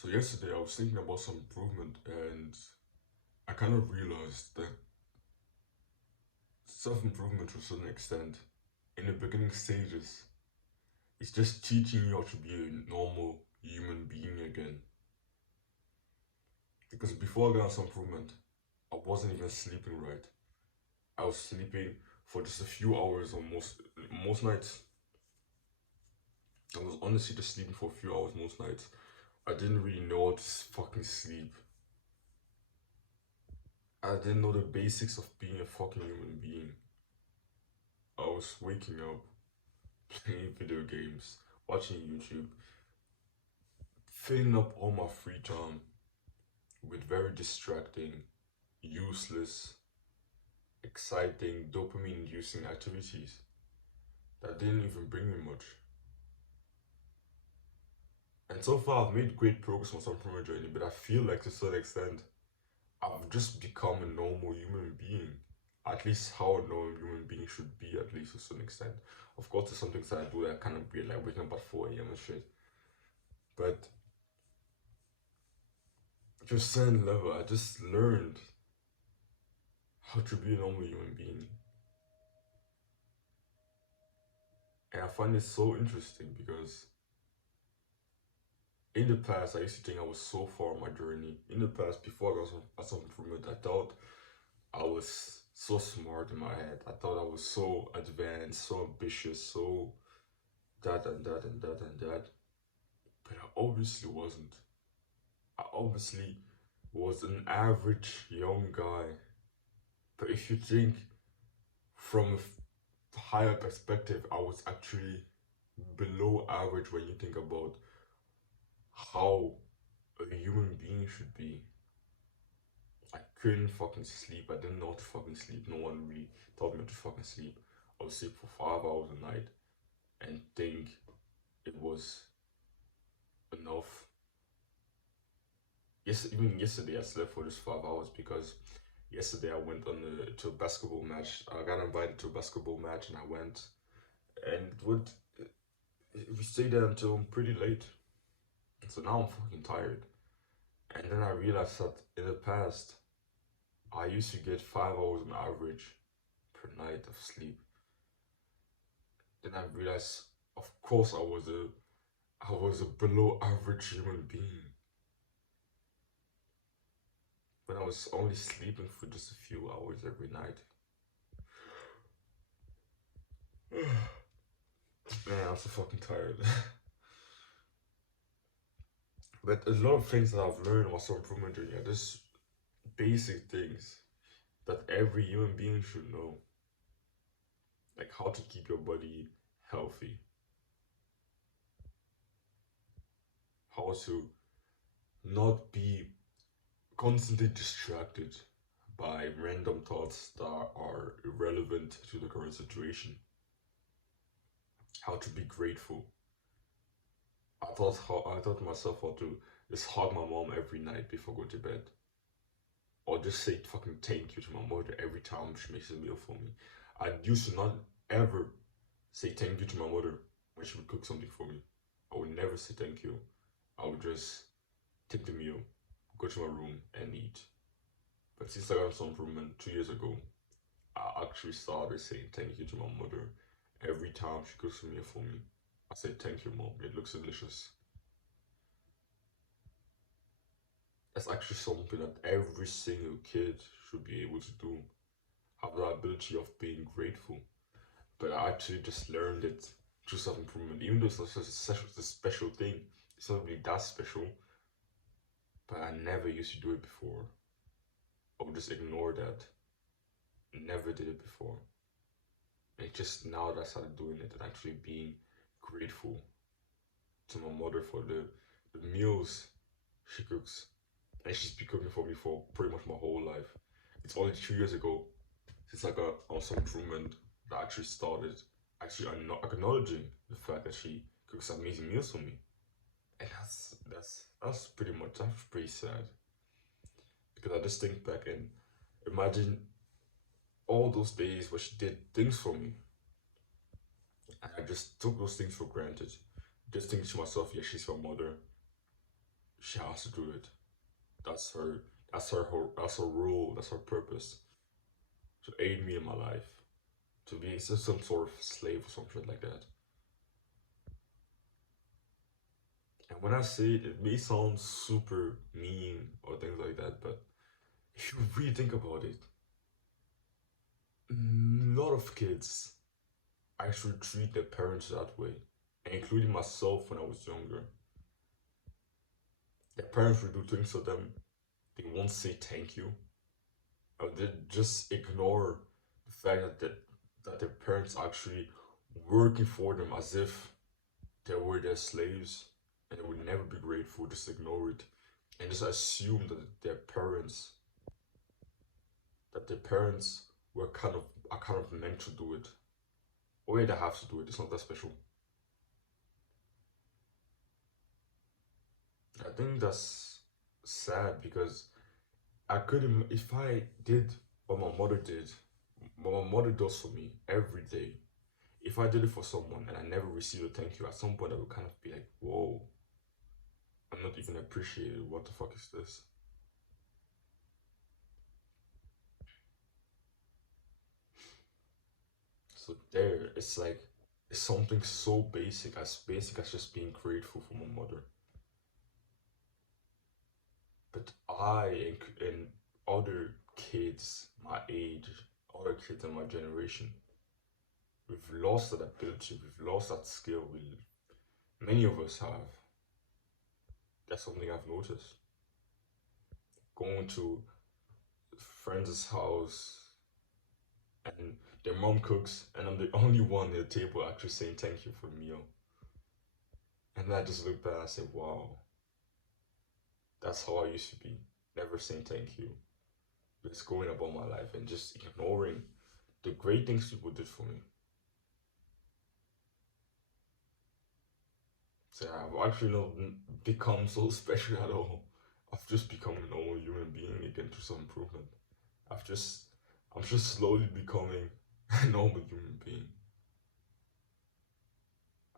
So yesterday I was thinking about some improvement and I kind of realized that self-improvement to a certain extent in the beginning stages is just teaching you how to be a normal human being again. Because before I got some improvement, I wasn't even sleeping right. I was sleeping for just a few hours on most nights. I was honestly just sleeping for a few hours most nights. I didn't really know how to fucking sleep. I didn't know the basics of being a fucking human being. I was waking up, playing video games, watching YouTube, filling up all my free time with very distracting, useless, exciting, dopamine inducing activities that didn't even bring me much. And so far, I've made great progress on some my journey, but I feel like to a certain extent, I've just become a normal human being. At least how a normal human being should be, at least to a certain extent. Of course, there's some things that I do that kind of weird, like waking up at 4 a.m. and shit. But to a certain level, I just learned how to be a normal human being. And I find it so interesting because in the past, I used to think I was so far on my journey. In the past, before I got some improvement, I thought I was so smart in my head. I thought I was so advanced, so ambitious, so that and that and that and that. But I obviously wasn't. I obviously was an average young guy. But if you think from a higher perspective, I was actually below average when you think about how a human being should be. I couldn't fucking sleep. I didn't know how to fucking sleep. No one really taught me how to fucking sleep. I would sleep for 5 hours a night and think it was enough. Yes, even yesterday I slept for just 5 hours because yesterday I went to a basketball match. I got invited to a basketball match and I went and we stayed there until pretty late. So now I'm fucking tired. And then I realized that in the past I used to get 5 hours on average per night of sleep. Then I realized, of course, I was a below average human being. When I was only sleeping for just a few hours every night. Man, I'm so fucking tired. But a lot of things that I've learned about self-improvement journey are just basic things that every human being should know. Like how to keep your body healthy, how to not be constantly distracted by random thoughts that are irrelevant to the current situation, how to be grateful. I thought to myself how to just hug my mom every night before going to bed. Or just say fucking thank you to my mother every time she makes a meal for me. I used to not ever say thank you to my mother when she would cook something for me. I would never say thank you. I would just take the meal, go to my room and eat. But since I got some improvement 2 years ago, I actually started saying thank you to my mother every time she cooks a meal for me. I said thank you mom, it looks delicious. That's actually something that every single kid should be able to do. Have the ability of being grateful. But I actually just learned it through self improvement. Even though it's not such a special thing, it's not really that special. But I never used to do it before. I would just ignore that. Never did it before. And it's just now that I started doing it and actually being grateful to my mother for the meals she cooks. And she's been cooking for me for pretty much my whole life. It's only 2 years ago since I got on some improvement that I actually started actually acknowledging the fact that she cooks amazing meals for me. And that's pretty sad because I just think back and imagine all those days where she did things for me and I just took those things for granted. Just thinking to myself, yeah, she's my mother. she has to do it. That's her. That's her role. That's her purpose to aid me in my life. To be some sort of slave or some shit like that. And when I say it, it may sound super mean or things like that, but if you really think about it, a lot of kids actually treat their parents that way, including myself when I was younger. Their parents would do things for them, they won't say thank you, or they just ignore the fact that their parents actually working for them as if they were their slaves, and they would never be grateful, just ignore it, and just assume that their parents were kind of meant to do it. Or they have to do it, it's not that special. I think that's sad because I couldn't, if I did what my mother did, what my mother does for me every day, if I did it for someone and I never received a thank you, at some point I would kind of be like, whoa, I'm not even appreciated. What the fuck is this? So there, it's like, it's something so basic as just being grateful for my mother. But and other kids my age, other kids in my generation, we've lost that ability, we've lost that skill. Many of us have. That's something I've noticed. Going to friends' house and their mom cooks, and I'm the only one at the table actually saying thank you for the meal. And I just look back and I say, wow, that's how I used to be. Never saying thank you. Just going about my life and just ignoring the great things people did for me. So I've actually not become so special at all. I've just become a normal human being again through some improvement. I've just I'm just slowly becoming a normal human being.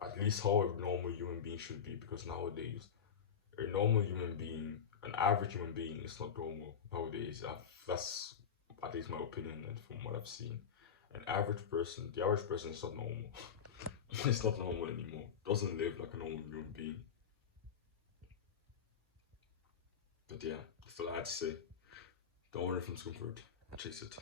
At least how a normal human being should be, because nowadays a normal human being, an average human being is not normal nowadays. That's at least my opinion and from what I've seen. The average person is not normal. It's not normal anymore. Doesn't live like a normal human being. But yeah, that's all I had to say. Don't worry from discomfort. Chase it.